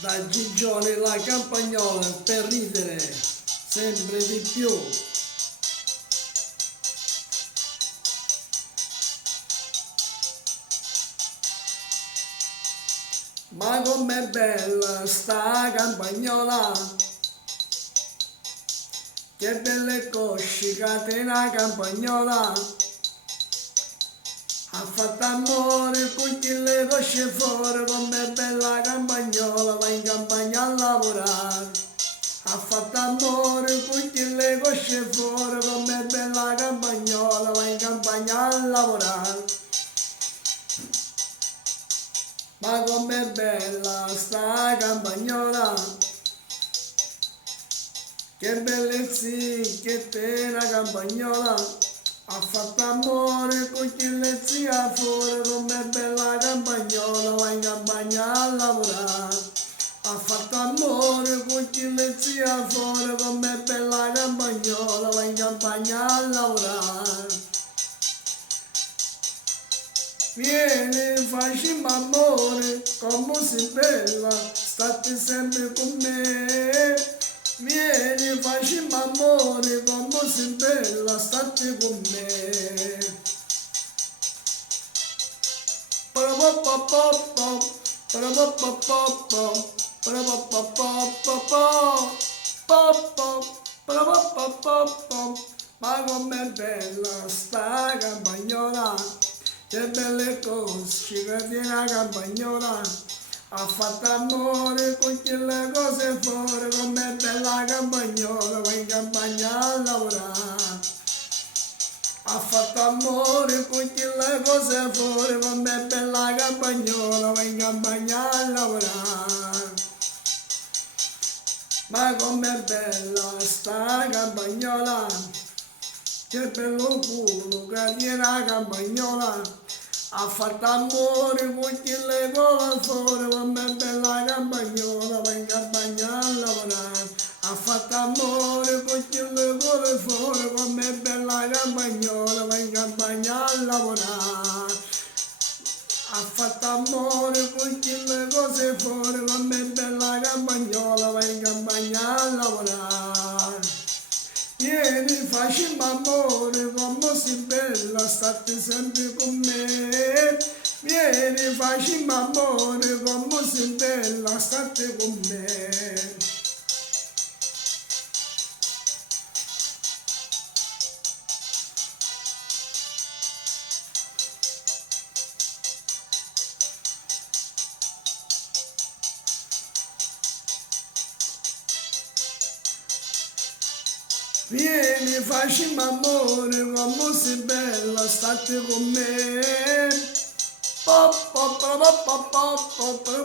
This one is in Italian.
Da Gigione la campagnola per ridere sempre di più. Ma com'è bella sta campagnola, che belle cosce catena campagnola, ha fatto amore con chi le cosce fuori, com'è bella campagnola, va in campagna a lavorare. Ha fatto amore con chi le cosce fuori, com'è bella campagnola, va in campagna a lavorare. Ma com'è bella sta campagnola, che bellezza che te la campagnola, ha fatto amore con chi le zia fuori, com'è bella campagnola, va in campagna a lavorare. Ha fatto amore con chi le zia fuori, com'è bella campagnola, va in campagna a lavorare. Vieni, facciamo amore, come sei bella, state sempre con me. Vieni, facciamo amore, come sei bella, state con me. Pa-pa-pa-pa-pa, pa-pa-pa-pa-pa, pa-pa-pa-pa-pa-pa, pa-pa-pa-pa-pa-pa. Ma com'è bella sta campagnola, che belle cose che tiene la campagnola, ha fatto amore con chi le cose fuori, com'è bella campagnola, va in campagna a lavorare. Ha fatto amore con chi le cose fuori, com'è bella campagnola, va in campagna a lavorare. Ma com'è bella sta campagnola, che bello culo che tiene la campagnola, ha fatto amore con chi le cose fuori, com'è bella campagnola, va in campagna a lavorare. Ha fatto amore con chi le cose fuori, com'è bella campagnola, va in campagna a lavorare. Ha fatto amore con chi le cose fuori, com'è bella campagnola, va in campagna a lavorare. Vieni, facciamo amore, come sei bella, state sempre con me. Vieni, facciamo amore, come sei bella, state con me. Vieni, facciamo amore, come sei bella, state con me. Pa, pa, pa, pa, pa, pa, pa, pa.